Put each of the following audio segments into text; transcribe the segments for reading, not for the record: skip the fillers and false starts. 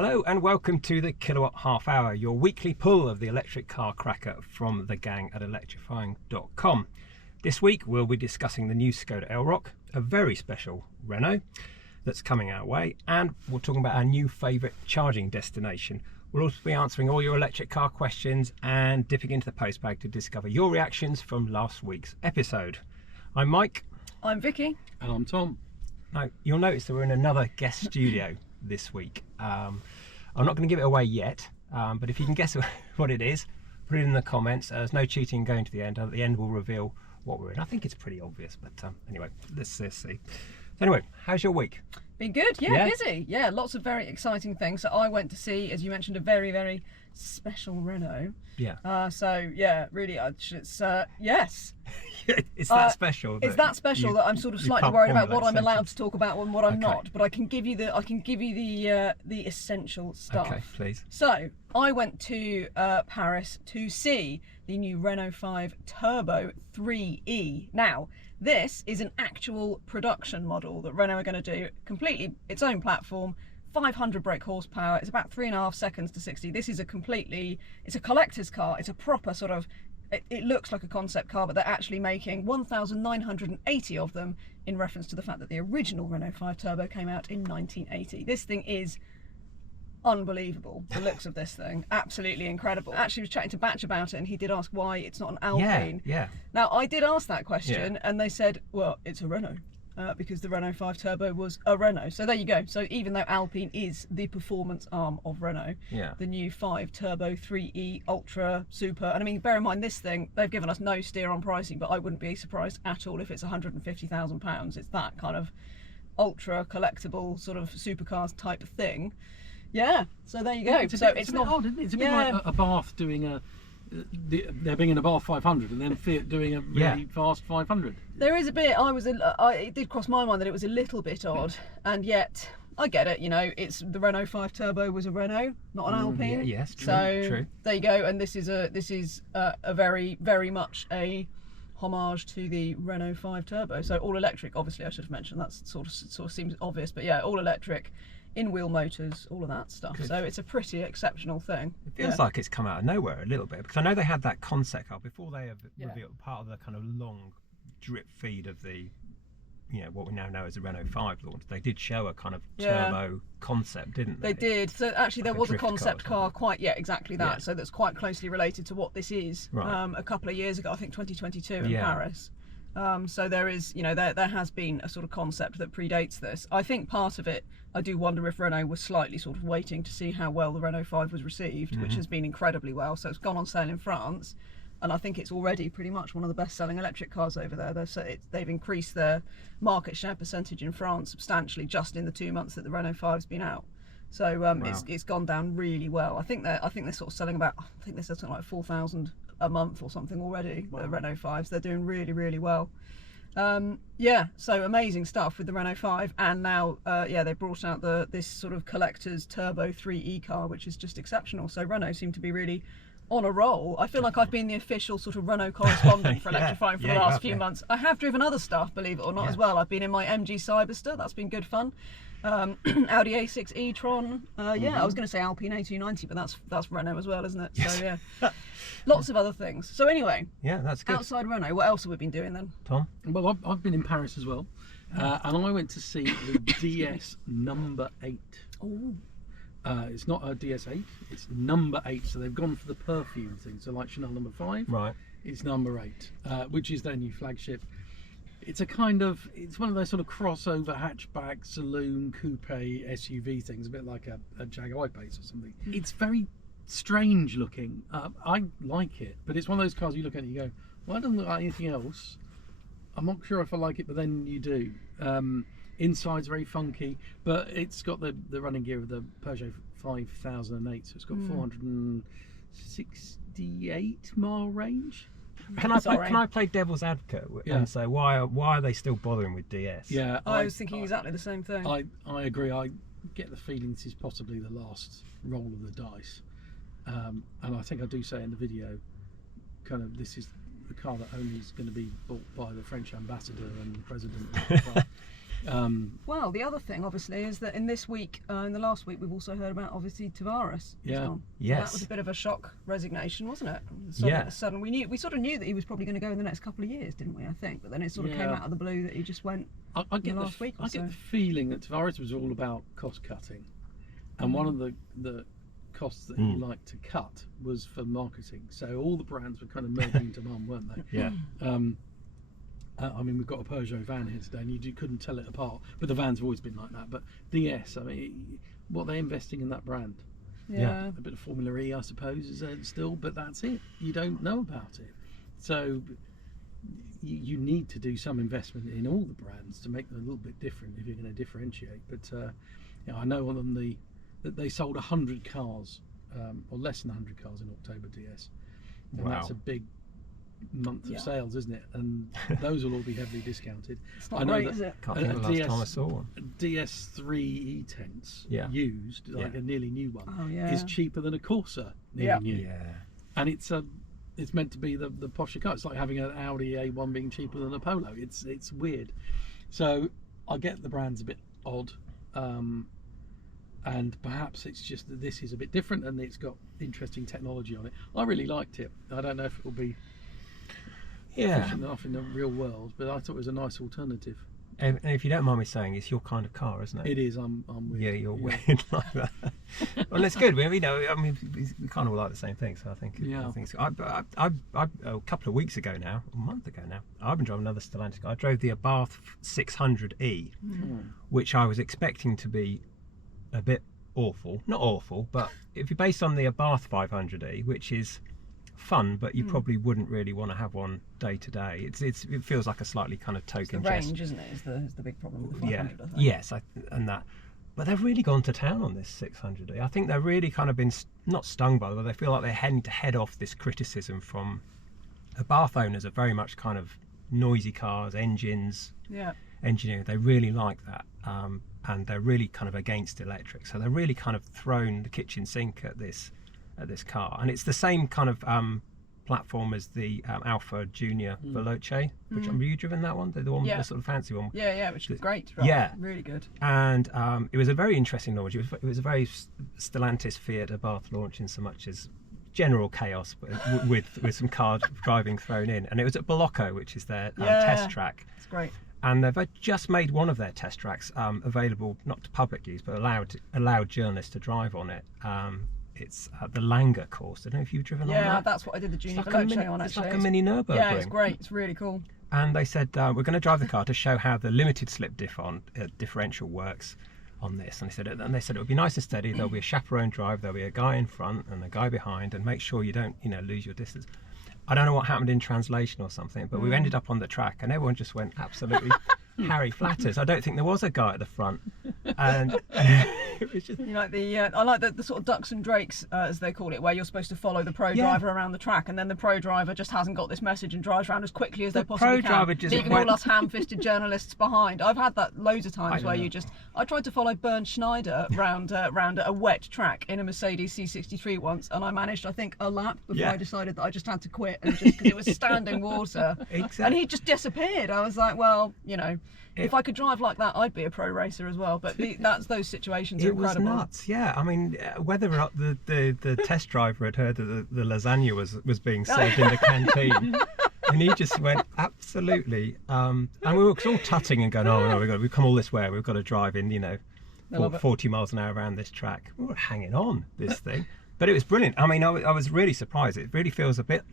Hello and welcome to the Kilowatt Half Hour, your weekly pull of the electric car cracker from the gang at electrifying.com. This week we'll be discussing the new Skoda Elroq, a very special Renault that's coming our way, and we're talking about our new favourite charging destination. We'll also be answering all your electric car questions and dipping into the postbag to discover your reactions from last week's episode. I'm Mike. I'm Vicky. And I'm Tom. Now, you'll notice that we're in another guest studio this week. I'm not going to give it away yet, but if you can guess what it is, put it in the comments. There's no cheating going to the end. At the end we'll reveal what we're in. I think it's pretty obvious, but anyway, let's see. So anyway, how's your week? Been good, yeah, busy. Yeah, lots of very exciting things. So I went to see, as you mentioned, a very, very special Renault. Yeah. So yeah, really, it's yes. It's that special. It's that special that I'm sort of slightly worried about what I'm allowed to talk about and what I'm not. But I can give you the essential stuff. Okay, please. So I went to Paris to see the new Renault 5 Turbo 3E. Now, this is an actual production model that Renault are going to do, completely its own platform, 500 brake horsepower. It's about 3.5 seconds to 60. This is it's a collector's car. It's a proper sort of, it looks like a concept car, but they're actually making 1,980 of them in reference to the fact that the original Renault 5 Turbo came out in 1980. This thing is unbelievable, the looks of this thing, absolutely incredible. Actually was chatting to Batch about it and he did ask why it's not an Alpine. Yeah. Now I did ask that question and they said, well, it's a Renault, because the Renault 5 Turbo was a Renault. So there you go. So even though Alpine is the performance arm of Renault, the new 5 Turbo 3E Ultra Super, and I mean, bear in mind this thing, they've given us no steer on pricing, but I wouldn't be surprised at all if it's £150,000. It's that kind of ultra collectible sort of supercars type thing. Yeah, so there you go. It's a bit odd, isn't it? It's a bit like Abarth doing there being an Abarth 500 and then Fiat doing a really fast 500. There is a bit. It did cross my mind that it was a little bit odd, and yet I get it. You know, it's the Renault 5 Turbo was a Renault, not an Alpine. Yes, true. So true. There you go. And this is a very, very much a homage to the Renault 5 Turbo. So all electric, obviously. I should have mentioned that sort of seems obvious, but yeah, all electric. In-wheel motors, all of that stuff. Good. So it's a pretty exceptional thing. It feels like it's come out of nowhere a little bit, because I know they had that concept car before they have revealed part of the kind of long drip feed of the, what we now know as the Renault 5 launch. They did show a kind of turbo concept, didn't they? They did. So actually there was a concept car, exactly that. Yeah. So that's quite closely related to what this is. Right. A couple of years ago, I think 2022 in Paris. So there is, there has been a sort of concept that predates this. I think part of it, I do wonder if Renault was slightly sort of waiting to see how well the Renault 5 was received, which has been incredibly well. So it's gone on sale in France, and I think it's already pretty much one of the best-selling electric cars over there. They've increased their market share percentage in France substantially just in the 2 months that the Renault 5's been out. So it's gone down really well. I think they're sort of selling about, they're something like 4,000 a month or something already. Wow. The Renault 5s, they're doing really, really well. So amazing stuff with the Renault 5, and now they brought out this sort of collector's Turbo 3E car, which is just exceptional. So Renault seem to be really on a roll. I feel like I've been the official sort of Renault correspondent for Electrifying for the last few months. I have driven other stuff, believe it or not, as well. I've been in my MG Cyberster, that's been good fun. Audi A6 e-tron, I was going to say Alpine A290, but that's Renault as well, isn't it? So yeah, lots of other things. So anyway, that's good. Outside Renault, what else have we been doing then? Tom? Well, I've been in Paris as well, and I went to see the DS number 8. Oh. It's not a DS8, it's number 8, so they've gone for the perfume thing. So like Chanel number 5, right? It's number 8, which is their new flagship. It's one of those sort of crossover hatchback saloon coupe SUV things, a bit like a Jaguar I-Pace or something. It's very strange looking. I like it, but it's one of those cars you look at and you go, well, it doesn't look like anything else. I'm not sure if I like it, but then you do. Inside's very funky, but it's got the running gear of the Peugeot 5008, so it's got 468 mile range. Can I play devil's advocate and say why are they still bothering with DS? Yeah, I was thinking exactly the same thing. I agree. I get the feeling this is possibly the last roll of the dice, and I think I do say in the video, kind of this is the car that only is going to be bought by the French ambassador and the president. Well, the other thing, obviously, is that in this week, in the last week, we've also heard about, obviously, Tavares. Yeah. Yes. That was a bit of a shock resignation, wasn't it? Sudden, we sort of knew that he was probably going to go in the next couple of years, didn't we? I think, but then it sort of came out of the blue that he just went. I get the feeling that Tavares was all about cost cutting, and one of the costs that he liked to cut was for marketing. So all the brands were kind of merging into one, weren't they? Yeah. I mean, we've got a Peugeot van here today, and you couldn't tell it apart. But the vans have always been like that. But DS, I mean, what they're investing in that brand. Yeah. A bit of Formula E, I suppose, is still, but that's it. You don't know about it. So you need to do some investment in all the brands to make them a little bit different if you're going to differentiate. But I know on them that they sold 100 cars, or less than 100 cars in October DS. And that's a big month of sales, isn't it? And those will all be heavily discounted. It's not great, is it? Can't think of the last time I saw one. DS3 E-Tents used, like a nearly new one, is cheaper than a Corsa nearly new. Yeah. And it's meant to be the posher car. It's like having an Audi A1 being cheaper than a Polo. It's weird. So I get the brand's a bit odd, and perhaps it's just that this is a bit different and it's got interesting technology on it. I really liked it. I don't know if it will be efficient enough in the real world, but I thought it was a nice alternative. And if you don't mind me saying, it's your kind of car, isn't it? It is. I'm weird. Yeah, you're weird like that. Well, it's good. We kind of like the same thing, so I think. I think a couple of weeks ago now, a month ago now, I've been driving another Stellantis car. I drove the Abarth 600e, which I was expecting to be a bit awful. Not awful, but if you're based on the Abarth 500e, which is fun, but you probably wouldn't really want to have one day to day. It feels like a slightly kind of token. It's the range, isn't it? Is the big problem with the 500. I think. Yes, and that. But they've really gone to town on this 600e. I think they've really kind of been not stung by it, but they feel like they're heading to head off this criticism from Abarth owners are very much kind of noisy cars, engines, engineering. They really like that, and they're really kind of against electric. So they're really kind of thrown the kitchen sink at this car, and it's the same kind of platform as the Alpha Junior Veloce, which have you driven that one? The one, the sort of fancy one. Yeah, which is great. Right? Yeah, really good. And it was a very interesting launch. It was a very Stellantis Fiat Abarth launch in so much as general chaos, with some car driving thrown in. And it was at Bolocco, which is their test track. It's great. And they've just made one of their test tracks available, not to public use, but allowed journalists to drive on it. It's the Langer course. I don't know if you've driven on that. Yeah, that's what I did the Junior Veloce on, actually. It's like a mini Nürburgring. Yeah, it's great. It's really cool. And they said, we're going to drive the car to show how the limited slip differential works on this. And they said it would be nice and steady. There'll be a chaperone drive. There'll be a guy in front and a guy behind, and make sure you don't, lose your distance. I don't know what happened in translation or something, but we ended up on the track and everyone just went absolutely Harry Flatters. I don't think there was a guy at the front, and it was just. I like the sort of ducks and drakes, as they call it, where you're supposed to follow the pro driver around the track, and then the pro driver just hasn't got this message and drives around as quickly as they possibly can, leaving all us ham-fisted journalists behind. I've had that loads of times where I tried to follow Bernd Schneider round a wet track in a Mercedes C63 once, and I managed, I think, a lap before I decided that I just had to quit, and just because it was standing water, and he just disappeared. I was like, well, if I could drive like that, I'd be a pro racer as well. But those situations are incredible. It was nuts, yeah. I mean, whether or not the test driver had heard that the lasagna was being served in the canteen, and he just went absolutely. And we were all tutting and going, "Oh no, we've come all this way. We've got to drive in, 40 miles an hour around this track." We were hanging on this thing, but it was brilliant. I mean, I was really surprised. It really feels a bit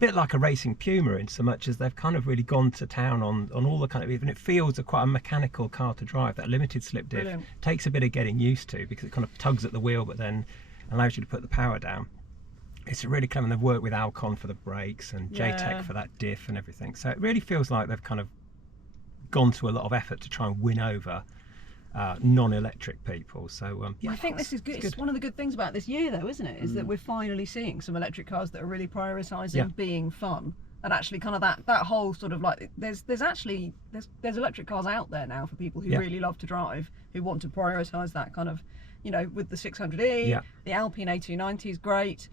like a racing Puma, in so much as they've kind of really gone to town on all the kind of, even it feels quite a mechanical car to drive. That limited slip diff takes a bit of getting used to, because it kind of tugs at the wheel but then allows you to put the power down. It's really clever, and they've worked with Alcon for the brakes and JTEC for that diff and everything, so it really feels like they've kind of gone to a lot of effort to try and win over non-electric people. So I think this is good. It's one of the good things about this year, though, isn't it? Is that we're finally seeing some electric cars that are really prioritising being fun, and actually kind of that whole sort of like there's electric cars out there now for people who really love to drive, who want to prioritise that kind of, with the 600e, the Alpine A290 is great.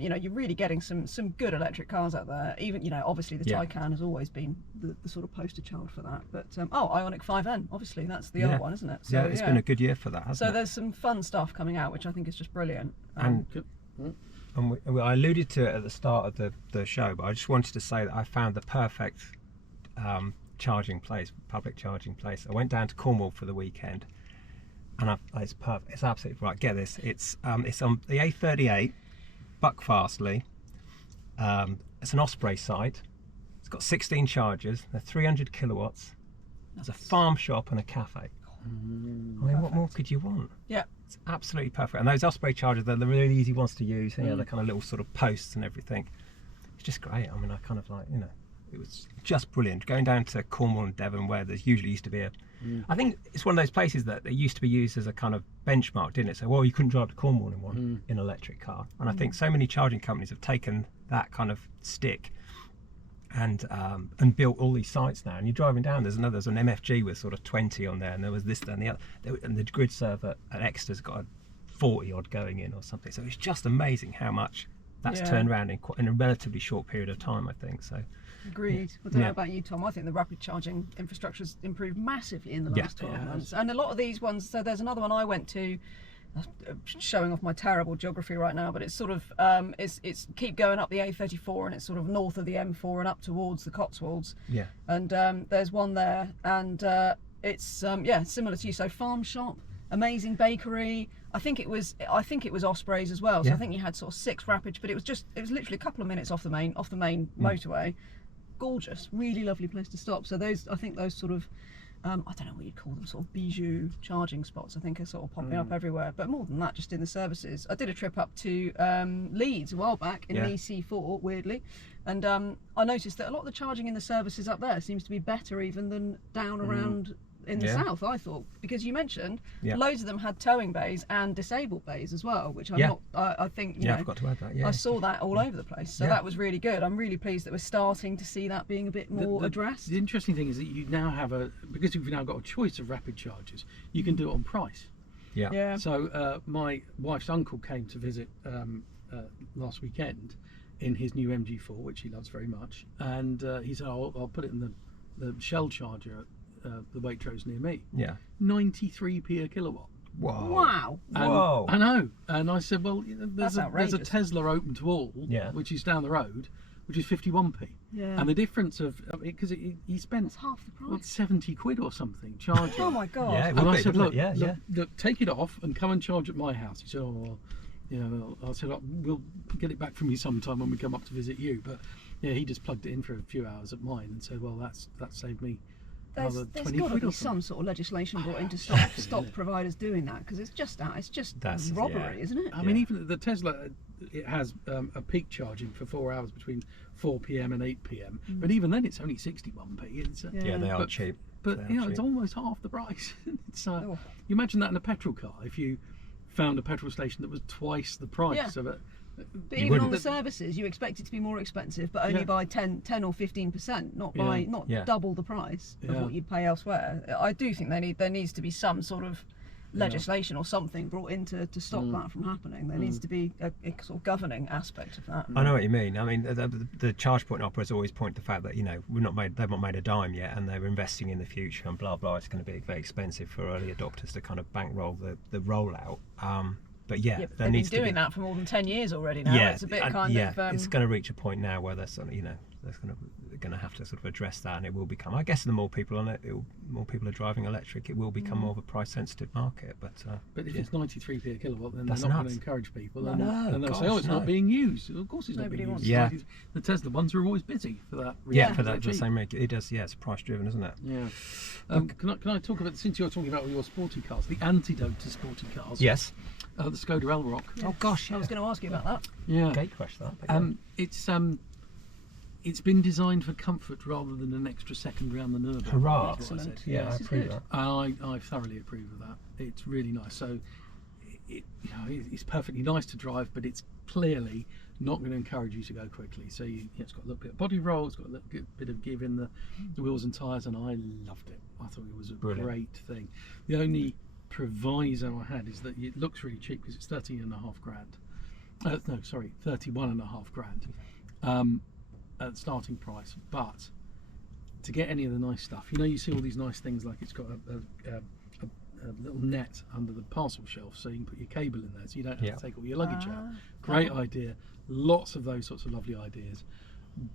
You know, you're really getting some good electric cars out there. Even, you know, obviously the Taycan has always been the sort of poster child for that. But Ioniq 5N, obviously that's the other one, isn't it? So, it's been a good year for that, hasn't it? So there's some fun stuff coming out, which I think is just brilliant. And I alluded to it at the start of the show, but I just wanted to say that I found the perfect charging place, public charging place. I went down to Cornwall for the weekend, and it's perfect. It's absolutely right. Get this. It's on the A38, Buckfastleigh. It's an Osprey site. It's got 16 chargers. They're 300 kilowatts. There's a farm shop and a cafe. I mean, what more could you want? Yeah. It's absolutely perfect. And those Osprey chargers, they're the really easy ones to use. You know, they're kind of little sort of posts and everything. It's just great. I mean, I kind of like, you know, it was just brilliant. Going down to Cornwall and Devon, where there's usually used to be I think it's one of those places that they used to be used as a kind of benchmark, didn't it? So, well, you couldn't drive to Cornwall in one in an electric car. And I think so many charging companies have taken that kind of stick and built all these sites now. And you're driving down, there's an MFG with sort of 20 on there, and there was this and the other, and the grid server at Exeter's got a 40 odd going in or something. So it's just amazing how much that's turned around in a relatively short period of time, I think. So. Agreed. I don't know about you, Tom. I think the rapid charging infrastructure's improved massively in the last 12 months. And a lot of these ones, so there's another one I went to, showing off my terrible geography right now, but it's sort of, it's keep going up the A34, and it's sort of north of the M4 and up towards the Cotswolds. Yeah. And there's one there, and it's, similar to you. So farm shop, amazing bakery. I think it was Ospreys as well. So I think you had sort of 6 rapid, but it was literally a couple of minutes off the main motorway. Gorgeous, really lovely place to stop. So I think those sort of, I don't know what you'd call them, sort of bijou charging spots, I think are sort of popping up everywhere. But more than that, just in the services. I did a trip up to Leeds a while back in an EC4, weirdly, and I noticed that a lot of the charging in the services up there seems to be better even than down around in the south, I thought, because you mentioned loads of them had towing bays and disabled bays as well, which I think, you know, I forgot to add that. I saw that all over the place, so that was really good. I'm really pleased that we're starting to see that being a bit more addressed. The interesting thing is that you now have because you've now got a choice of rapid chargers, you can do it on price. Yeah. So my wife's uncle came to visit last weekend in his new MG4, which he loves very much, and he said, I'll put it in the Shell charger at the Waitrose near me. 93p a kilowatt. Whoa. Wow. Whoa. I know. And I said, well, there's a Tesla open to all, which is down the road, which is 51p. Yeah. And the difference of, because he spent that's half the price. 70 quid or something charging. Oh my God. Yeah, and I said, look, take it off and come and charge at my house. He said, I said, we'll get it back from you sometime when we come up to visit you. But yeah, he just plugged it in for a few hours at mine and said, well, that saved me. There's got to be some sort of legislation brought in to stop providers doing that, because it's just robbery, isn't it? I mean, even the Tesla, it has a peak charging for 4 hours between 4 p.m. and 8 p.m. But even then, it's only 61p. It's, they are cheap. But it's almost half the price. It's you imagine that in a petrol car. If you found a petrol station that was twice the price of it. But even on the services, you expect it to be more expensive, but only by 10 or 15%, not double the price of what you'd pay elsewhere. I do think there needs to be some sort of legislation or something brought in to stop that from happening. There needs to be a sort of governing aspect of that. I know what you mean. I mean, the charge point operators always point to the fact that, you know, they've not made a dime yet, and they're investing in the future and blah blah. It's going to be very expensive for early adopters to kind of bankroll the rollout. But they've been doing that for more than 10 years already now. It's a bit kind of... it's going to reach a point now where they're sort of, you know, they're going to have to sort of address that, and it will become, I guess, the more people on it, more people are driving electric, it will become more of a price-sensitive market. But if it's 93p a kilowatt, then that's they're not nuts. going to encourage people, and they'll say, it's not being used. Of course, it's not being used. Yeah. The Tesla ones are always busy for that reason. For that the same reason. It does. Yeah, it's price-driven, isn't it? Yeah. Can I talk about, since you're talking about all your sporty cars, the antidote to sporty cars? Yes. The Skoda Elroq. Yes. Oh gosh, I was going to ask you about that. Yeah. Gate crash that. It's been designed for comfort rather than an extra second round the Nürburgring. Hurrah! Excellent. Yeah, I approve that. I thoroughly approve of that. It's really nice. So, it's perfectly nice to drive, but it's clearly not going to encourage you to go quickly. So it's got a little bit of body roll, it's got a little bit of give in the wheels and tyres, and I loved it. I thought it was a great thing. The only proviso I had is that it looks really cheap because it's 13.5 grand. No, sorry, 31.5 grand at starting price. But to get any of the nice stuff, you see all these nice things like it's got a little net under the parcel shelf, so you can put your cable in there, so you don't have to take all your luggage out. Great idea. Lots of those sorts of lovely ideas,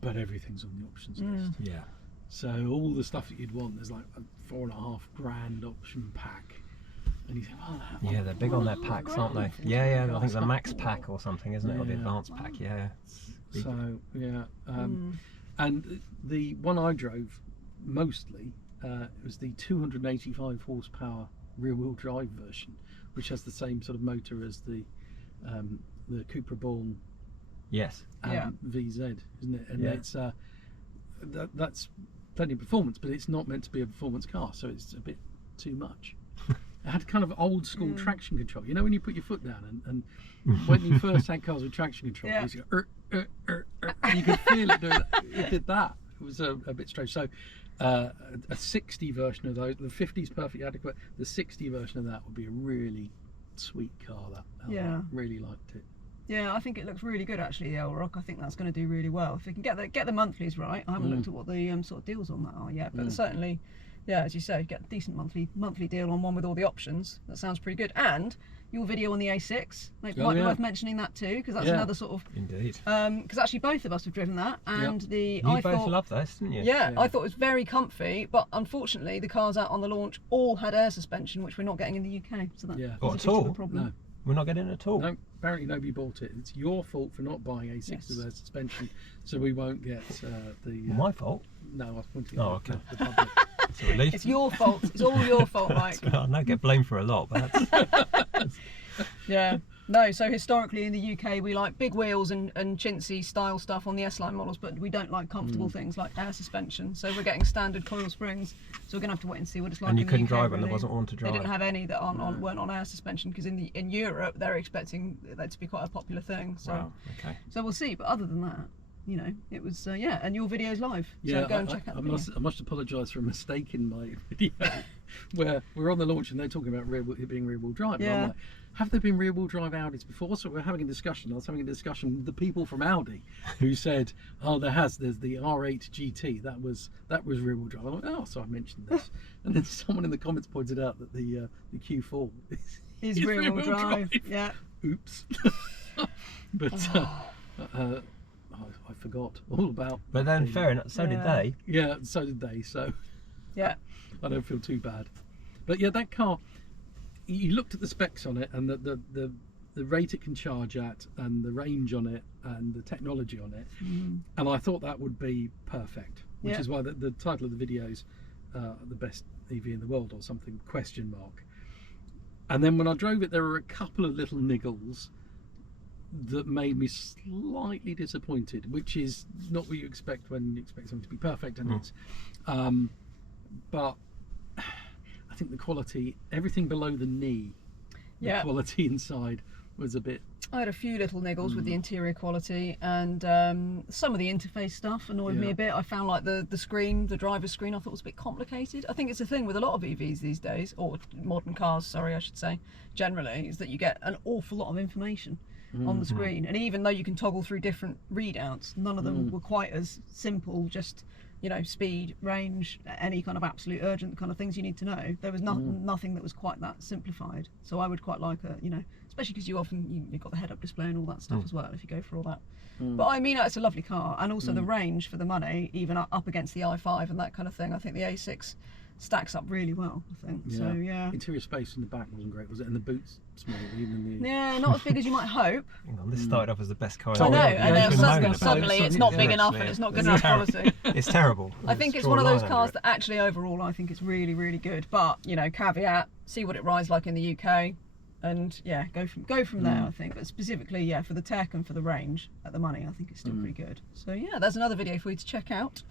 but everything's on the options list. Yeah. So all the stuff that you'd want, there's like a 4.5 grand option pack, and you think, oh, that one, Yeah, they're big on their packs, aren't they? Yeah. I think the Max pack or something, isn't it, or the Advanced pack? Yeah. So yeah, and the one I drove mostly was the 285 horsepower rear-wheel drive version, which has the same sort of motor as the Cupra Born VZ, isn't it? And it's that's plenty of performance, but it's not meant to be a performance car, so it's a bit too much. It had kind of old school traction control. When you put your foot down, and when you first had cars with traction control, you used to go, and you could feel it doing that. It did that. It was a bit strange. So a 60 version of those, the 50 is perfectly adequate. The 60 version of that would be a really sweet car. I really liked it. Yeah, I think it looks really good actually, the Elroq. I think that's going to do really well if we can get the monthlies right. I haven't looked at what the sort of deals on that are yet, but certainly, as you say, get a decent monthly deal on one with all the options. That sounds pretty good. And your video on the A6 might be worth mentioning that too, because that's another sort of indeed. Because actually both of us have driven that, and you both loved this, didn't you? Yeah, I thought it was very comfy, but unfortunately the cars out on the launch all had air suspension, which we're not getting in the UK. So that is a bit of a problem. No. We're not getting it at all. No, apparently nobody bought it. It's your fault for not buying A6 with air suspension, so we won't get the. My fault? No, I was pointing. Okay. The public. It's a relief. It's your fault. It's all your fault, Mike. I don't get blamed for a lot, but that's... Yeah. No, so historically in the UK we like big wheels and chintzy style stuff on the S-Line models, but we don't like comfortable things like air suspension. So we're getting standard coil springs, so we're going to have to wait and see what it's like. And you in couldn't the UK, drive them, really. there wasn't one to drive. They didn't have any that weren't on air suspension, because in Europe they're expecting that to be quite a popular thing. So, wow, okay. So we'll see, but other than that, it was, and your video's live, so go and check out the video. I must apologise for a mistake in my video, where we're on the launch and they're talking about it being rear-wheel drive. Yeah. I'm like, have there been rear-wheel drive Audis before? So we're having a discussion. I was having a discussion with the people from Audi who said, oh, there's the R8 GT, that was rear-wheel drive. I went, oh, so I mentioned this. And then someone in the comments pointed out that the Q4 is rear-wheel drive. Yeah. Oops. But I forgot all about. But then, fair enough. So did they. Yeah, so did they. So yeah, I don't feel too bad. But yeah, that car. You looked at the specs on it, and the rate it can charge at, and the range on it, and the technology on it, and I thought that would be perfect. Which is why the title of the video is the best EV in the world or something ? And then when I drove it, there were a couple of little niggles that made me slightly disappointed, which is not what you expect when you expect something to be perfect, and it's but I think the quality, everything below the knee, the quality inside was a bit. I had a few little niggles with the interior quality, and some of the interface stuff annoyed me a bit. I found like the screen, the driver's screen, I thought was a bit complicated. I think it's a thing with a lot of EVs these days, or modern cars, sorry, I should say, generally, is that you get an awful lot of information on the screen, and even though you can toggle through different readouts, none of them were quite as simple. Just speed, range, any kind of absolute urgent kind of things you need to know. There was nothing that was quite that simplified. So I would quite like especially because you've got the head-up display and all that stuff as well if you go for all that. But I mean, it's a lovely car, and also the range for the money, even up against the i5 and that kind of thing. I think the A6 stacks up really well, I think. Yeah. So yeah. Interior space in the back wasn't great, was it? And the boot's small, even the. Yeah, not as big as you might hope. Hang on, this started off as the best car. I know, and then suddenly it's not big enough and it's not good enough quality. It's terrible. I think it's one of those cars that actually overall I think it's really, really good. But caveat, see what it rides like in the UK, and go from there. I think, but specifically for the tech and for the range at the money, I think it's still pretty good. So yeah, there's another video for you to check out.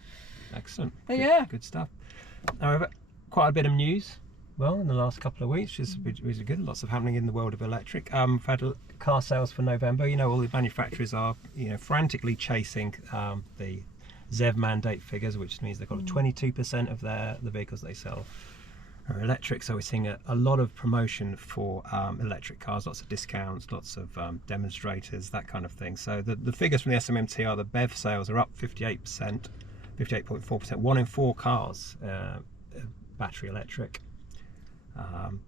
Excellent. Good stuff. However, quite a bit of news in the last couple of weeks, which is good. Lots of happening in the world of electric. We've had car sales for November. All the manufacturers are frantically chasing the ZEV mandate figures, which means they've got 22% of the vehicles they sell electric, so we're seeing a lot of promotion for electric cars, lots of discounts, lots of demonstrators, that kind of thing. So the figures from the SMMT are the BEV sales are up 58%, 58.4%. 1 in 4 cars battery electric.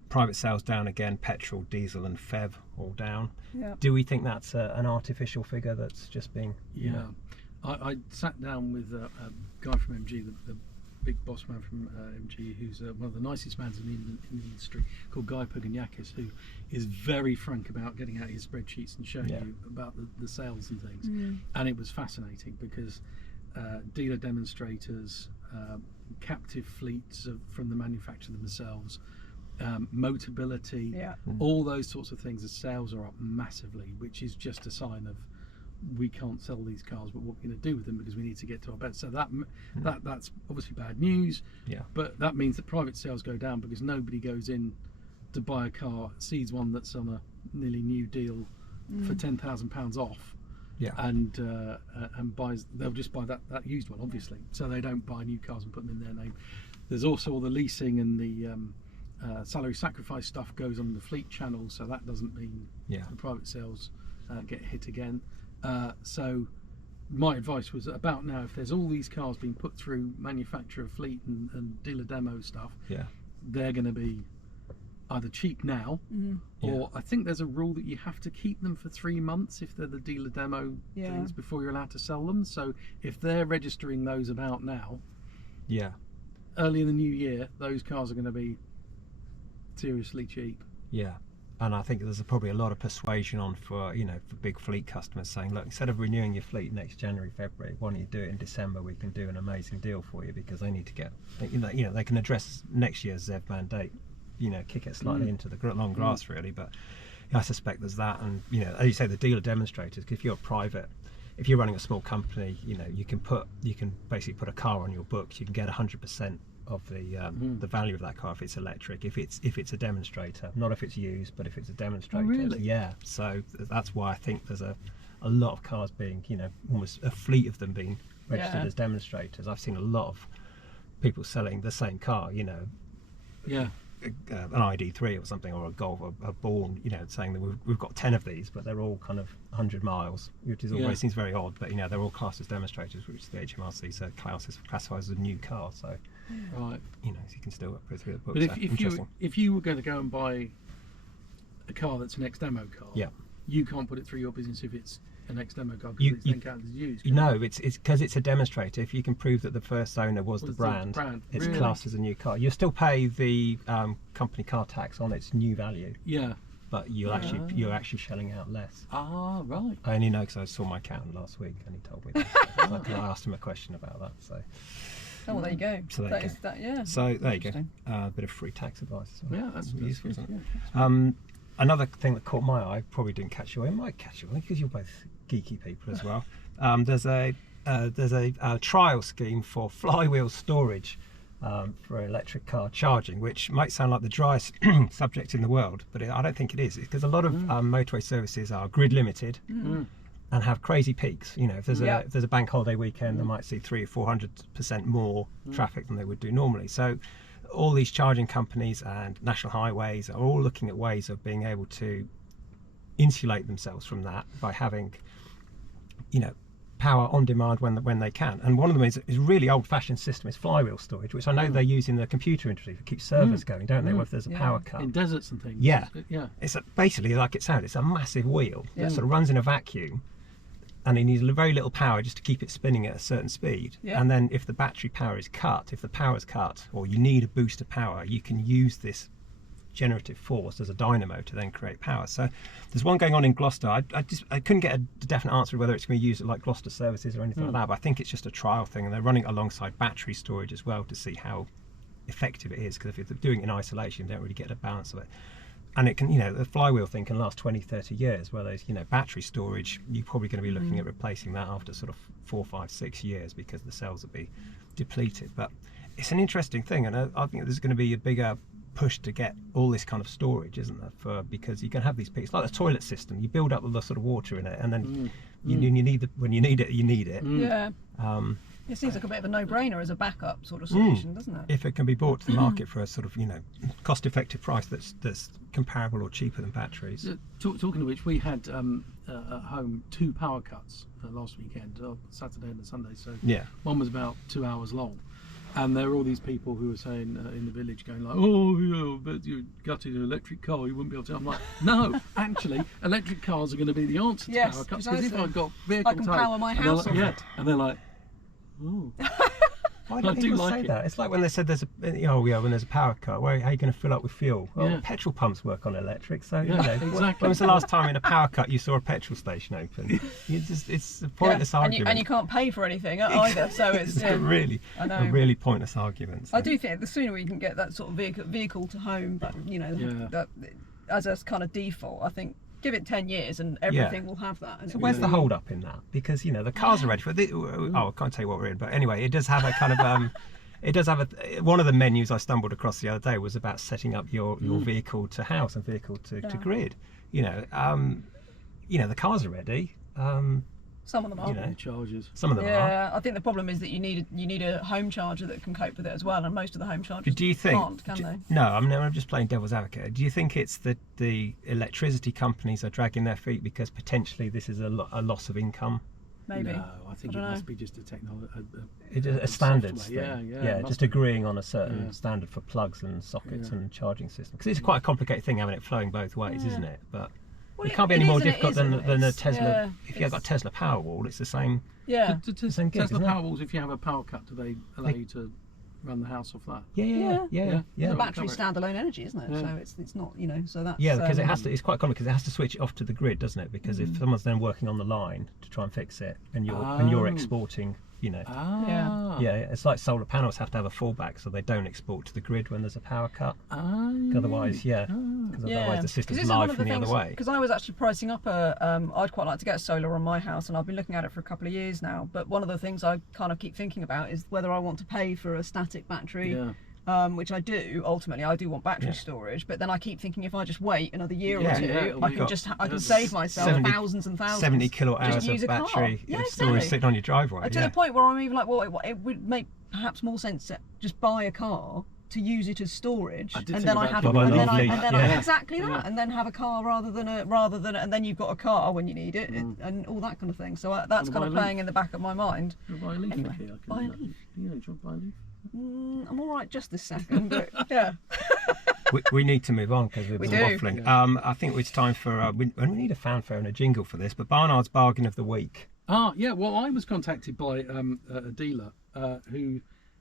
Private sales down again, petrol, diesel and FEV all down. Yep. Do we think that's an artificial figure that's just being... Yeah. I sat down with a guy from MG, the big boss man from MG, who's one of the nicest men in the industry, called Guy Puganiakis, who is very frank about getting out his spreadsheets and showing you about the sales and things. And it was fascinating because dealer demonstrators, captive fleets from the manufacturer themselves, Motability, all those sorts of things, the sales are up massively, which is just a sign of we can't sell these cars, but what we're going to do with them because we need to get to our bed. So that's obviously bad news. But that means that private sales go down because nobody goes in to buy a car, sees one that's on a nearly new deal for £10,000 off, and buys. They'll just buy that used one, obviously. So they don't buy new cars and put them in their name. There's also all the leasing and the salary sacrifice stuff goes on the fleet channel, so that doesn't mean the private sales get hit again. So my advice was about now, if there's all these cars being put through manufacturer fleet and dealer demo stuff, they're going to be either cheap now, or I think there's a rule that you have to keep them for 3 months if they're the dealer demo things before you're allowed to sell them. So if they're registering those about now, early in the new year, those cars are going to be seriously cheap. And I think there's probably a lot of persuasion on for big fleet customers saying, look, instead of renewing your fleet next January, February, why don't you do it in December? We can do an amazing deal for you, because they need to get, they can address next year's ZEV mandate, kick it slightly into the long grass really. But I suspect there's that, and as you say, the dealer demonstrators, because if you're private, if you're running a small company, you can basically put a car on your books, you can get 100% of the value of that car if it's electric, if it's a demonstrator, not if it's used, but if it's a demonstrator. Oh, really? So that's why I think there's a lot of cars being, almost a fleet of them being registered as demonstrators. I've seen a lot of people selling the same car, an ID3 or something, or a Golf, a Born, saying that we've got 10 of these, but they're all kind of 100 miles, which is always seems very odd. But they're all classed as demonstrators, which the HMRC so classifies as a new car. So you can still put through the books. But if you were going to go and buy a car that's an ex-demo car, you can't put it through your business if it's an ex-demo car, because it's then counted as used. No, it's because it's a demonstrator. If you can prove that the first owner was the brand, it's classed as a new car. You still pay the company car tax on its new value. But you're actually shelling out less. Ah, right. I only know because I saw my accountant last week and he told me this. I asked him a question about that. So. Oh, well, there you go. So there you go. So there you go. A bit of free tax advice as well. That's useful, isn't it? Another thing that caught my eye, probably didn't catch your eye, it might catch your eye because you're both geeky people as well. There's a trial scheme for flywheel storage for electric car charging, which might sound like the driest subject in the world, but I don't think it is, because a lot of motorway services are grid limited and have crazy peaks. If there's a bank holiday weekend, they might see 300 or 400% more traffic than they would do normally. So all these charging companies and national highways are all looking at ways of being able to insulate themselves from that by having power on demand when they can. And one of them is a really old-fashioned system, is flywheel storage, which I know they use in the computer industry to keep servers going, don't they, if there's a power cut. In deserts and things. It's basically like it sounds, it's a massive wheel that sort of runs in a vacuum, and it needs very little power just to keep it spinning at a certain speed. And then if the battery power is cut, if the power is cut, or you need a boost of power, you can use this generative force as a dynamo to then create power. So there's one going on in Gloucester. I couldn't get a definite answer whether it's going to be used at like Gloucester services or anything like that, but I think it's just a trial thing, and they're running it alongside battery storage as well to see how effective it is, because if you're doing it in isolation, you don't really get a balance of it. And it can, the flywheel thing can last 20-30 years, whereas battery storage, you're probably going to be looking at replacing that after sort of 4, 5, 6 years, because the cells will be depleted. But it's an interesting thing, and I think there's going to be a bigger push to get all this kind of storage, isn't there? Because you can have these peaks, like the toilet system. You build up all the sort of water in it, and then when you need it, you need it. It seems like a bit of a no-brainer as a backup sort of solution, doesn't it? If it can be brought to the market for a sort of, cost-effective price that's comparable or cheaper than batteries. Talking of which, we had at home 2 power cuts last weekend, Saturday and Sunday. So one was about 2 hours long, and there were all these people who were saying in the village, going like, "Oh, but you gutted an electric car, you wouldn't be able to." I'm like, no, actually, electric cars are going to be the answer to power cuts, because if I've got vehicle I can power my house on it. And they're like, "Oh." Why do people say that? It's like when they said there's when there's a power cut, how are you going to fill up with fuel? Well, petrol pumps work on electric, so exactly. When was the last time in a power cut you saw a petrol station open? It's a pointless argument. And you can't pay for anything either, so it's a really pointless argument. So. I do think the sooner we can get that sort of vehicle to home, but that, as a kind of default, I think. Give it 10 years and everything will have that. And so where's the hold up in that? Because the cars are ready for it. I can't tell you what we're in, but anyway, it does have a kind of it does have one of the menus I stumbled across the other day was about setting up your vehicle to house and vehicle to grid. The cars are ready. Some of them are. Chargers. Some of them are. Yeah, I think the problem is that you need a home charger that can cope with it as well, and most of the home chargers can't, can they? No, I'm just playing devil's advocate. Do you think it's that the electricity companies are dragging their feet because potentially this is a loss of income? Maybe. No, I think it must be just a technology. A standards thing. Yeah, just agreeing on a certain standard for plugs and sockets and charging systems. Because it's quite a complicated thing having it flowing both ways, isn't it? But it can't be any more difficult than a Tesla. Yeah, if you've got a Tesla Powerwall, it's the same. Yeah. Same gig, Tesla Powerwalls, if you have a power cut, do they allow you to run the house off that? Yeah. The battery's standalone energy, isn't it? So it's not, so that's because it has to. It's quite common because it has to switch off to the grid, doesn't it? Because if someone's then working on the line to try and fix it, and you're exporting. It's like solar panels have to have a fallback so they don't export to the grid when there's a power cut. Otherwise, otherwise the system's live from the other way. Because I was actually pricing up I'd quite like to get a solar on my house, and I've been looking at it for a couple of years now. But one of the things I kind of keep thinking about is whether I want to pay for a static battery. Which I do. Ultimately, I do want battery storage, but then I keep thinking if I just wait another year or two, I can save myself thousands and thousands. 70 kilowatt hours of battery storage sitting on your driveway. To the point where I'm even like, well, it would make perhaps more sense to just buy a car to use it as storage, and then I have exactly that, and then have a car rather than and then you've got a car when you need it, and all that kind of thing. So that's kind of playing in the back of my mind. Buy a leaf. Anyway, buy a leaf. Yeah, do you want to buy a leaf? I'm all right just this second, but yeah. we need to move on because we've been waffling. Yeah. I think it's time for we need a fanfare and a jingle for this. But Barnard's bargain of the week. Well, I was contacted by a dealer who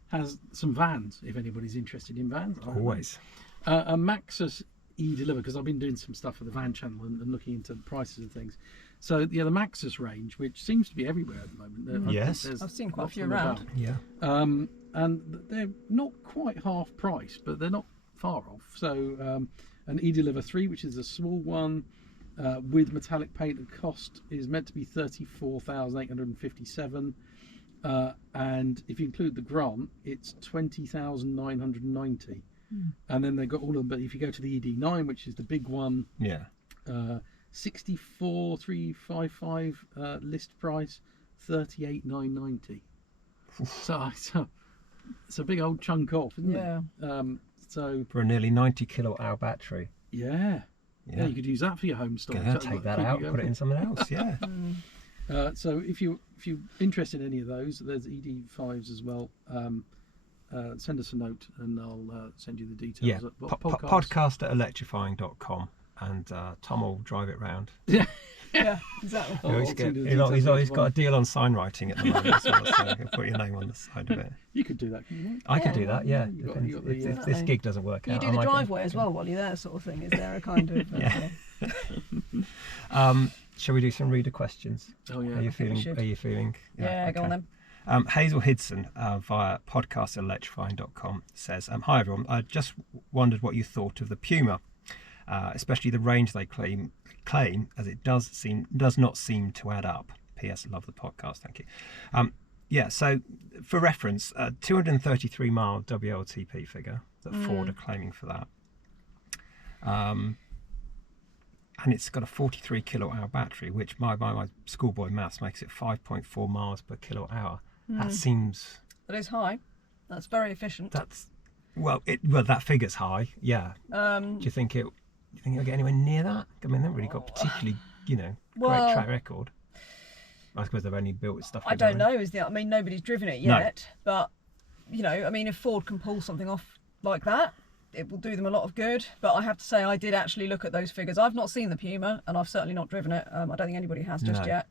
has some vans. If anybody's interested in vans, always a Maxus e-deliver, because I've been doing some stuff for the van channel and looking into prices and things. So the Maxus range, which seems to be everywhere at the moment. Yes, I've seen quite a few around. Yeah. And they're not quite half price, but they're not far off. So an e-deliver 3, which is a small one with metallic paint, the cost is meant to be 34,857, and if you include the grant, it's 20,990. And then they've got all of them. But if you go to the ED9, which is the big one, 64,355 list price, 38,990. So it's a big old chunk off, isn't it? So for a nearly 90 kilowatt hour battery. Yeah, you could use that for your home storage. Take that out, put it in something else. Yeah. So if you're interested in any of those, there's ED5s as well. Send us a note and I'll send you the details. Podcast at electrifying.com, and Tom will drive it round. Yeah, exactly. He's always got a deal on sign writing at the moment, so he'll put your name on the side of it. You could do that, couldn't you? I could do that, yeah. If this gig doesn't work out. You do the driveway as well while you're there, sort of thing. Is there a kind of... Shall we do some reader questions? Oh, yeah. Are you feeling? Yeah, go on then. Hazel Hidson via podcast@electrifying.com says, hi everyone, I just wondered what you thought of the Puma, especially the range they claim, as it does not seem to add up. P.S. Love the podcast, thank you. So for reference, 233 mile WLTP figure that Ford are claiming for that, and it's got a 43 kilowatt hour battery, which my schoolboy maths makes it 5.4 miles per kilowatt hour. That seems... That is high. That's very efficient. That's... Well, that figure's high, yeah. Do you think it'll get anywhere near that? I mean, they haven't really got particularly, great track record. I suppose they've only built stuff. I don't know. Nobody's driven it yet, but if Ford can pull something off like that, it will do them a lot of good. But I have to say, I did actually look at those figures. I've not seen the Puma, and I've certainly not driven it. I don't think anybody has just yet.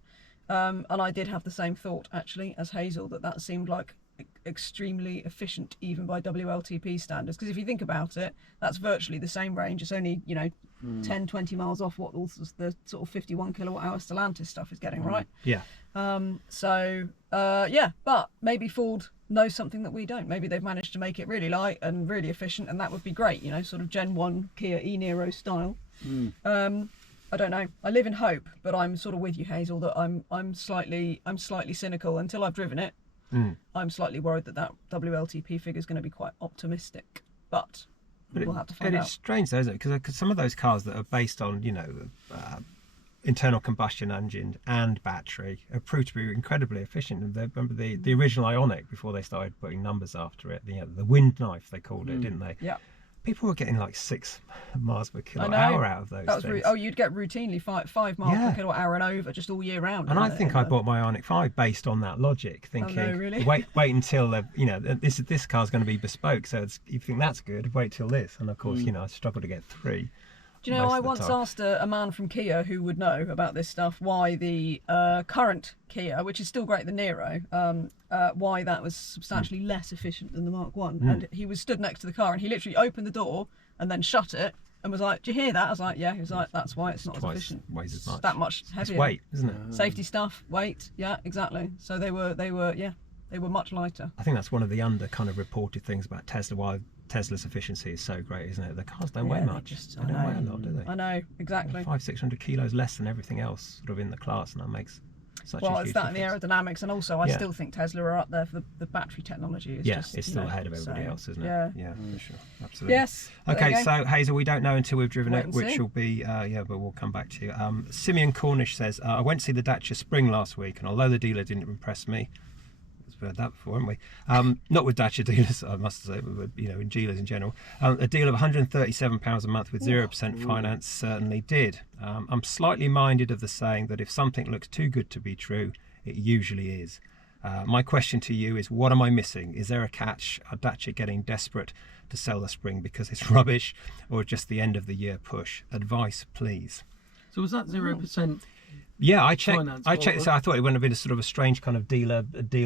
And I did have the same thought actually as Hazel, that seemed like extremely efficient even by WLTP standards, because if you think about it, that's virtually the same range. It's only 10-20 miles off what all the sort of 51 kilowatt hour Stellantis stuff is getting, right? But maybe Ford knows something that we don't. Maybe they've managed to make it really light and really efficient, and that would be great, sort of Gen 1 Kia e-Niro style. I don't know. I live in hope, but I'm sort of with you, Hazel, that I'm slightly cynical. Until I've driven it, I'm slightly worried that WLTP figure is going to be quite optimistic, but we'll have to find out. It's strange though, isn't it? Because some of those cars that are based on, internal combustion engine and battery have proved to be incredibly efficient. And remember the original Ioniq, before they started putting numbers after it, the wind knife they called it, didn't they? Yeah. People were getting like 6 miles per kilowatt hour out of those things. You'd get routinely 5 miles per kilowatt hour and over just all year round. And I think I bought my Ioniq 5 based on that logic, thinking, really? wait until this car's going to be bespoke, so you think that's good. Wait till this, and of course, I struggle to get 3. Do you know, I once asked a man from Kia who would know about this stuff why the current Kia, which is still great, the Niro, why that was substantially less efficient than the Mark 1. And he was stood next to the car and he literally opened the door and then shut it and was like, "Do you hear that?" I was like, "Yeah." He was like, "That's why it's not as efficient. Weighs as much. That much heavier. It's weight, isn't it? Safety stuff, weight. Yeah, exactly. So they were much lighter. I think that's one of the under kind of reported things about Tesla, why Tesla's efficiency is so great, isn't it? The cars don't weigh much. They don't weigh a lot, do they? I know, exactly. 500-600 kilos less than everything else sort of in the class, and that makes such a huge it's that difference. and the aerodynamics, and also I still think Tesla are up there for the battery technology. It's still ahead of everybody else, isn't it? Yeah, for sure, absolutely. Yes. Okay, so Hazel, we don't know until we've driven it, which see. will be but we'll come back to you. Simeon Cornish says, I went to see the Dacia Spring last week, and although the dealer didn't impress me, we've heard that before, haven't we? Not with Dacia dealers, I must say, but in dealers in general. A deal of £137 a month with 0% finance certainly did. I'm slightly minded of the saying that if something looks too good to be true, it usually is. My question to you is, what am I missing? Is there a catch? Are Dacia getting desperate to sell the Spring because it's rubbish, or just the end of the year push? Advice, please. So was that 0%? Yeah, I checked. So I thought it wouldn't have been a sort of a strange kind of deal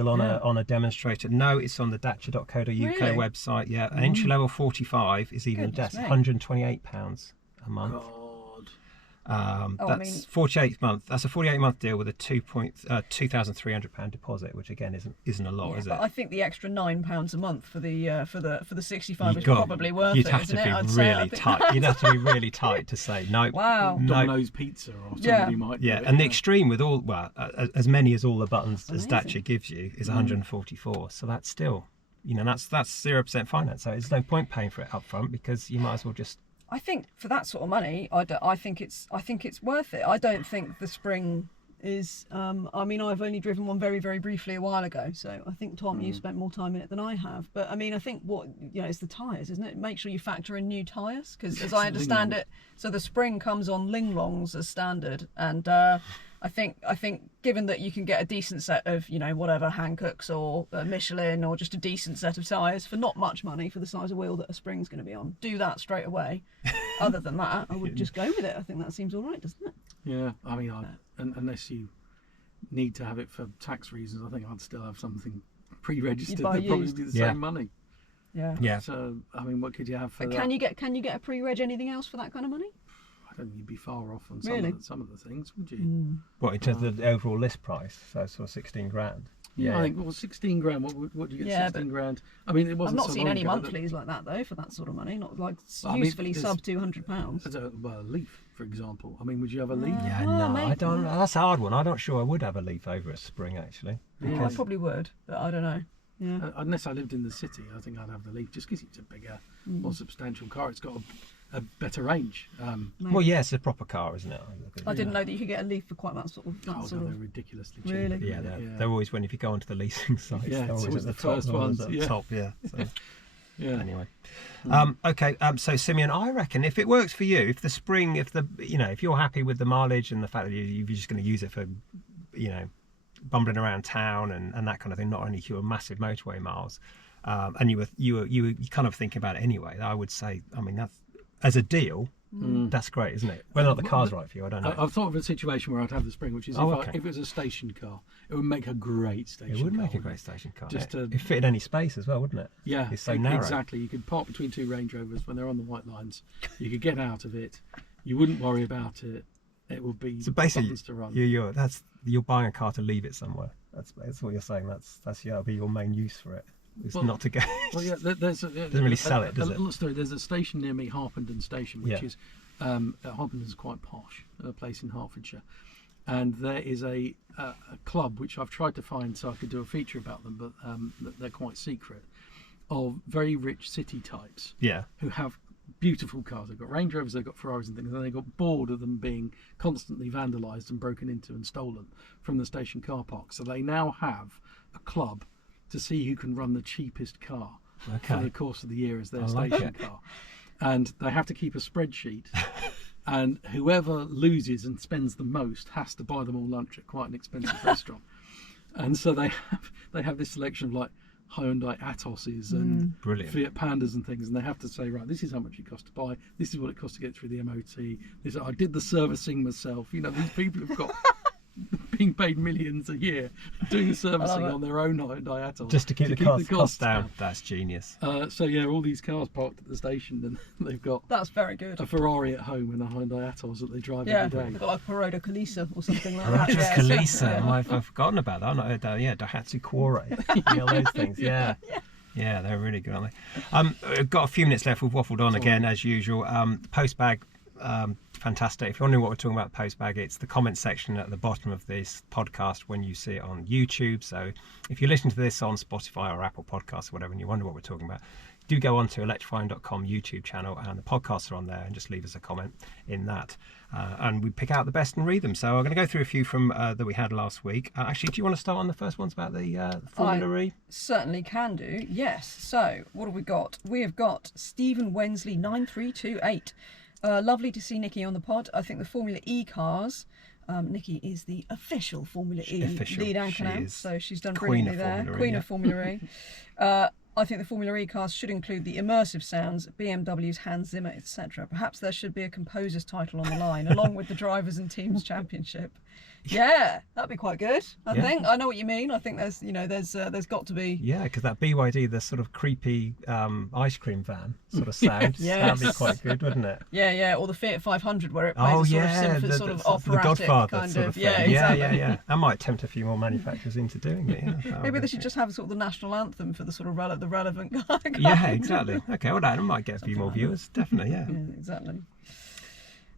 on a demonstrator. No, it's on the dacia.co.uk website. Yeah, an entry level 45 is even less, £128 a month. God. That's 48 month. That's a 48-month deal with a £2,300 deposit, which again isn't a lot, is it? But I think the extra £9 a month for the 65 is probably worth You'd it. have to be really tight. You'd have to be really tight to say no. Wow. Domino's Pizza or somebody might. Yeah, and the extreme with all as many as all the buttons as Dacia gives you is 144. So that's still, that's 0% finance. So there's no point paying for it up front, because you might as well just. I think for that sort of money, I think it's worth it. I don't think the Spring is. I've only driven one very, very briefly a while ago, so I think Tom, you've spent more time in it than I have. But I think it's the tyres, isn't it? Make sure you factor in new tyres, because as I understand it, so the Spring comes on Linglongs as standard, and I think given that you can get a decent set of whatever Hankooks or Michelin, or just a decent set of tyres for not much money for the size of wheel that a Spring's going to be on, do that straight away. Other than that, I would just go with it. I think that seems all right, doesn't it? Yeah, unless you need to have it for tax reasons, I think I'd still have something pre-registered that'd probably be the same money. Yeah. So what could you have for that? Can you get a pre-reg anything else for that kind of money? I don't think you'd be far off on some of the things, would you? What, in terms of the overall list price? So sort of 16 grand. Yeah, I think 16 grand. What do you get? 16 grand. It wasn't. I've not seen any monthlies like that though for that sort of money. Not like usefully sub £200. Well, a Leaf, for example. Would you have a Leaf? Yeah, no, I don't. That's a hard one. I'm not sure I would have a Leaf over a Spring, actually. Yeah, I probably would, but I don't know. Yeah. Unless I lived in the city, I think I'd have the Leaf, just because it's a bigger, more substantial car. It's got a better range. Well, yeah, it's a proper car, isn't it? I didn't know that you could get a Leaf for quite that sort of. They're ridiculously cheap. Really? Yeah, they're always, when if you go onto the leasing sites, they're always at the first ones. At the top, yeah. So. Yeah. Anyway, okay. So Simeon, I reckon if it works for you, if you're happy with the mileage and the fact that you're just going to use it for, bumbling around town and that kind of thing, not only your massive motorway miles, and you were kind of thinking about it anyway, I would say, I mean, that's, as a deal, that's great, isn't it? Whether or not the car's right for you, I don't know. I've thought of a situation where I'd have the Spring, which is if it was a station car, it would make a great station car. It would make a great station car. Just it fit in any space as well, wouldn't it? Yeah, it's so narrow. Exactly. You could park between two Range Rovers when they're on the white lines. You could get out of it. You wouldn't worry about it. It would be so basically buttons to run. You're buying a car to leave it somewhere. That's what you're saying. That'll be your main use for it. It's not to go. Well, yeah, doesn't really sell it, does it? Little story. There's a station near me, Harpenden Station, which is Harpenden is quite posh, a place in Hertfordshire, and there is a club which I've tried to find so I could do a feature about them, but they're quite secret, of very rich city types. Yeah. Who have beautiful cars. They've got Range Rovers, they've got Ferraris and things, and they got bored of them being constantly vandalised and broken into and stolen from the station car park. So they now have a club to see who can run the cheapest car for the course of the year as their station car. And they have to keep a spreadsheet, and whoever loses and spends the most has to buy them all lunch at quite an expensive restaurant. And so they have this selection of like Hyundai Atoses and Fiat Pandas and things, and they have to say, right, this is how much it costs to buy, this is what it costs to get through the MOT, I did the servicing myself. These people have got being paid millions a year doing the servicing on their own Hyundai Atos just to keep the costs down. That's genius. So yeah, all these cars parked at the station, and they've got that's very good. A Ferrari at home and a Hyundai Atos that they drive every day. They've got like Peroda Kalisa or something like that. Kalisa, I've forgotten about that. Daihatsu Quore, all those things. Yeah, they're really good, aren't they? We've got a few minutes left. We've waffled on again as usual. The postbag. Fantastic. If you're wondering what we're talking about, postbag, it's the comment section at the bottom of this podcast when you see it on YouTube. So if you listen to this on Spotify or Apple Podcasts or whatever and you wonder what we're talking about, do go on to electrifying.com YouTube channel, and the podcasts are on there, and just leave us a comment in that, and we pick out the best and read them. So I'm going to go through a few from that we had last week. Actually, do you want to start on the first ones about the Formula E? Certainly can do, yes. So what have we got? We have got Stephen Wensley 9328. Lovely to see Nikki on the pod. I think the Formula E cars, Nikki is the official Formula E lead anchor now, so she's done brilliantly there. Queen of Formula E. I think the Formula E cars should include the immersive sounds, BMW's Hans Zimmer, etc. Perhaps there should be a composer's title on the line, along with the Drivers and Teams Championship. Yeah, that'd be quite good. I think I know what you mean. I think there's got to be. Yeah, because that BYD, the sort of creepy ice cream van sort of sound, that'd be quite good, wouldn't it? Yeah, or the Fiat 500 where it plays a sort of operatic the Godfather kind sort of thing. Yeah. That might tempt a few more manufacturers into doing it. Yeah. Maybe they should just have sort of the national anthem for the sort of the relevant guy. Yeah, exactly. Okay, well, that might get a few more viewers. Definitely, yeah. Exactly.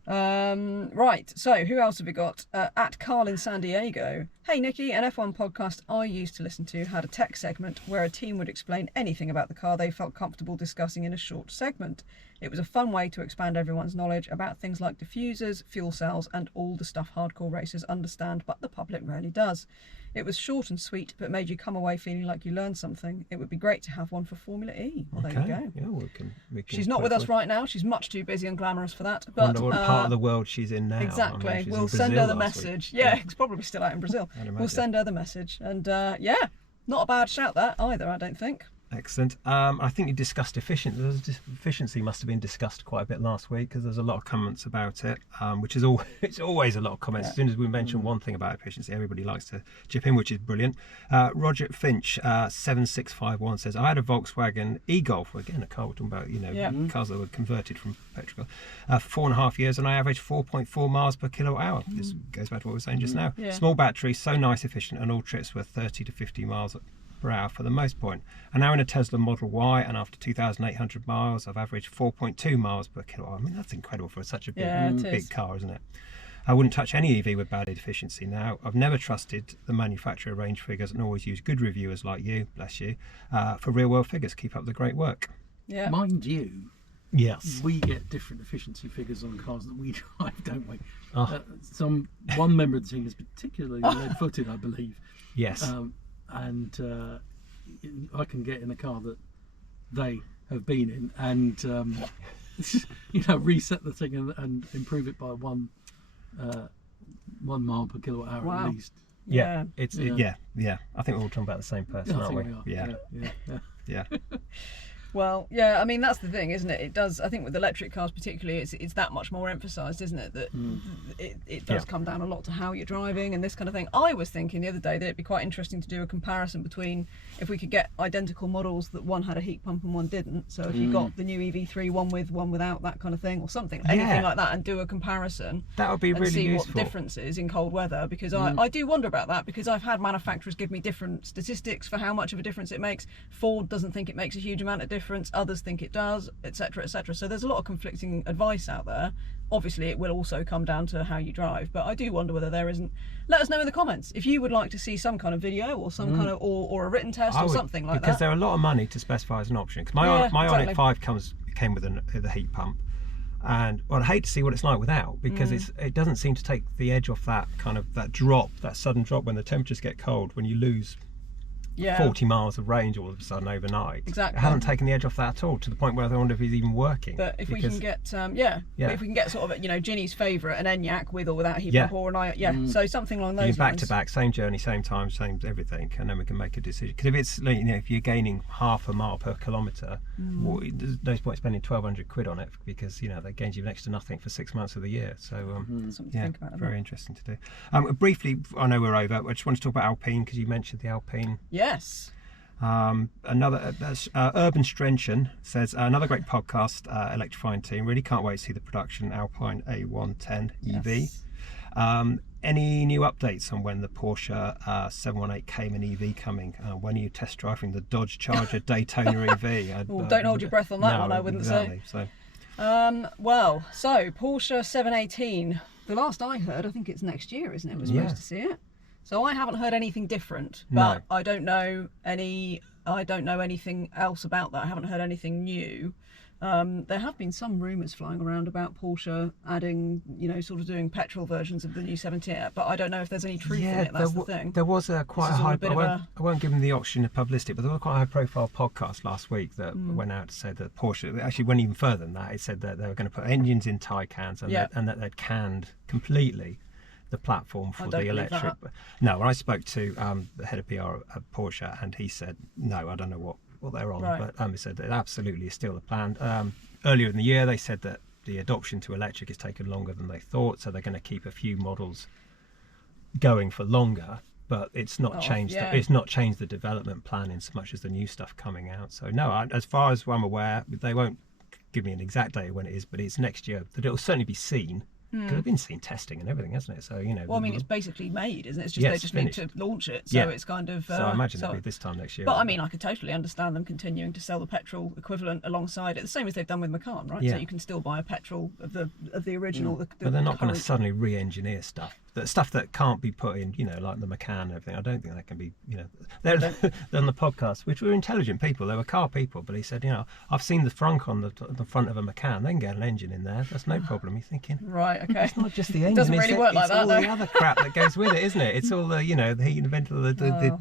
Right, so who else have we got? At Carl in San Diego. Hey Nikki, an F1 podcast I used to listen to had a tech segment where a team would explain anything about the car they felt comfortable discussing in a short segment. It was a fun way to expand everyone's knowledge about things like diffusers, fuel cells, and all the stuff hardcore racers understand but the public rarely does. It was short and sweet, but made you come away feeling like you learned something. It would be great to have one for Formula E. Well, there you go. Yeah, we can she's not with us right now. She's much too busy and glamorous for that. But what part of the world she's in now. Exactly. I mean, we'll send her the message. Yeah, it's probably still out in Brazil. We'll send her the message. And not a bad shout that either, I don't think. Excellent. I think you discussed efficiency must have been discussed quite a bit last week because there's a lot of comments about it, which is it's always a lot of comments. As soon as we mention one thing about efficiency, everybody likes to chip in, which is brilliant. Roger Finch 7651 says, I had a Volkswagen e-Golf, again a car we're talking about, cars that were converted from petrol, for 4.5 years, and I averaged 4.4 miles per kilowatt hour. This goes back to what we were saying just now. Small battery, so nice, efficient, and all trips were 30 to 50 miles per hour for the most point. I'm now in a Tesla Model Y, and after 2,800 miles, I've averaged 4.2 miles per kilowatt. I mean, that's incredible for such a big car, isn't it? I wouldn't touch any EV with bad efficiency now. I've never trusted the manufacturer range figures and always use good reviewers like you, bless you, for real world figures. Keep up the great work. Mind you, Yes. We get different efficiency figures on cars that we drive, don't we? Oh. One member of the team is particularly lead-footed, I believe. Yes. And I can get in a car that they have been in and reset the thing and improve it by 1 mile per kilowatt hour Wow. at least. Yeah. I think we're all talking about the same person, I aren't think we? we are. Yeah. Well, yeah, I mean, that's the thing, isn't it? It does, I think with electric cars particularly, it's that much more emphasised, isn't it? That it does come down a lot to how you're driving and this kind of thing. I was thinking the other day that it'd be quite interesting to do a comparison between if we could get identical models that one had a heat pump and one didn't. So if you got the new EV3, one with, one without, that kind of thing, or something, anything like that, and do a comparison. That would be really useful. useful. See what the difference is in cold weather, because I do wonder about that, because I've had manufacturers give me different statistics for how much of a difference it makes. Ford doesn't think it makes a huge amount of difference, others think it does, etc., etc. So there's a lot of conflicting advice out there. Obviously it will also come down to how you drive, but I do wonder whether there isn't. Let us know in the comments if you would like to see some kind of video or some kind of or a written test or something like that, because they're a lot of money to specify as an option. Because my Ioniq 5 came with the heat pump, and I'd hate to see what it's like without, because it doesn't seem to take the edge off that kind of that sudden drop when the temperatures get cold, when you lose 40 miles of range all of a sudden overnight. Exactly. It hasn't taken the edge off that at all, to the point where I wonder if he's even working. But if we can get but if we can get sort of Ginny's favourite, an Enyaq with or without heat pump, or an so something along those lines. Back to back, same journey, same time, same everything, and then we can make a decision. Because if it's if you're gaining half a mile per kilometre, there's no point spending 1,200 quid on it, because that gains you next to nothing for 6 months of the year. So something to think about. Very interesting to do. Briefly, I know we're over. I just want to talk about Alpine, because you mentioned the Alpine. Yes. Urban Strenchen says, another great podcast, Electrifying team. Really can't wait to see the production Alpine A110 EV. Yes. Any new updates on when the Porsche 718 Cayman EV coming? When are you test driving the Dodge Charger Daytona EV? Don't hold your breath on that one, I wouldn't say. So. So Porsche 718, the last I heard, I think it's next year, isn't it? We're supposed to see it. So I haven't heard anything different, but I don't know anything else about that. I haven't heard anything new. There have been some rumours flying around about Porsche adding, sort of doing petrol versions of the new 718, but I don't know if there's any truth in it. That's the thing. There was quite a high. I won't give them the option of publicity, but there was quite a high-profile podcast last week that went out to say that Porsche actually went even further than that. It said that they were going to put engines in Taycans and that they'd canned completely the platform for the electric. No, when I spoke to the head of PR at Porsche, and he said, no, I don't know what they're on, but he said that absolutely is still the plan. Earlier in the year, they said that the adoption to electric has taken longer than they thought, so they're going to keep a few models going for longer, but it's not changed. It's not changed the development plan in so much as the new stuff coming out. So no, as far as I'm aware, they won't give me an exact date when it is, but it's next year. That it'll certainly be seen. Because they've been seen testing and everything, hasn't it? So Well, I mean, it's basically made, isn't it? It's just they just need to launch it. So it's kind of. So I imagine it'll be this time next year. But I mean, I could totally understand them continuing to sell the petrol equivalent alongside it, the same as they've done with Macan, right? So you can still buy a petrol of the original. But they're not going to suddenly re-engineer stuff. The stuff that can't be put in, like the Macan and everything. I don't think that can be, They're on the podcast, which were intelligent people. They were car people, but he said, I've seen the frunk on the front of a Macan. They can get an engine in there. That's no problem. You're thinking, right? Okay. It's not just the engine. It doesn't really work like that, though. It's all the other crap that goes with it, isn't it? It's all the, the heat and ventilator, the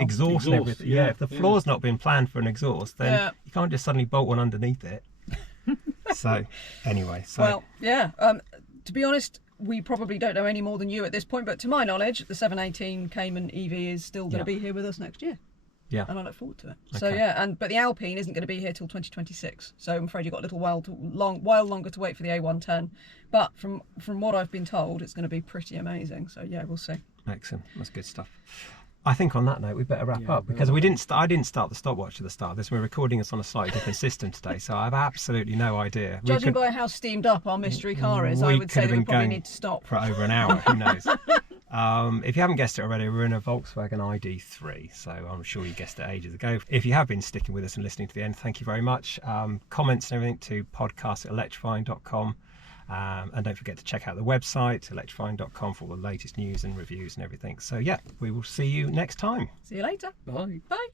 exhaust and everything. Yeah, if the floor's not been planned for an exhaust, then you can't just suddenly bolt one underneath it. So, anyway. To be honest, we probably don't know any more than you at this point, but to my knowledge, the 718 Cayman EV is still going to be here with us next year. Yeah. And I look forward to it. Okay. So but the Alpine isn't going to be here till 2026. So I'm afraid you've got a little while longer to wait for the A110. But from what I've been told, it's going to be pretty amazing. So we'll see. Excellent. That's good stuff. I think on that note, we better wrap up, because I didn't start the stopwatch at the start of this. We're recording this on a slightly different system today, so I have absolutely no idea. Judging by how steamed up our mystery car is, I would say that we probably need to stop. For over an hour, who knows? If you haven't guessed it already, we're in a Volkswagen ID3, so I'm sure you guessed it ages ago. If you have been sticking with us and listening to the end, thank you very much. Comments and everything to podcast@electrifying.com. And don't forget to check out the website, electrifying.com, for all the latest news and reviews and everything. So we will see you next time. See you later. Bye. Bye.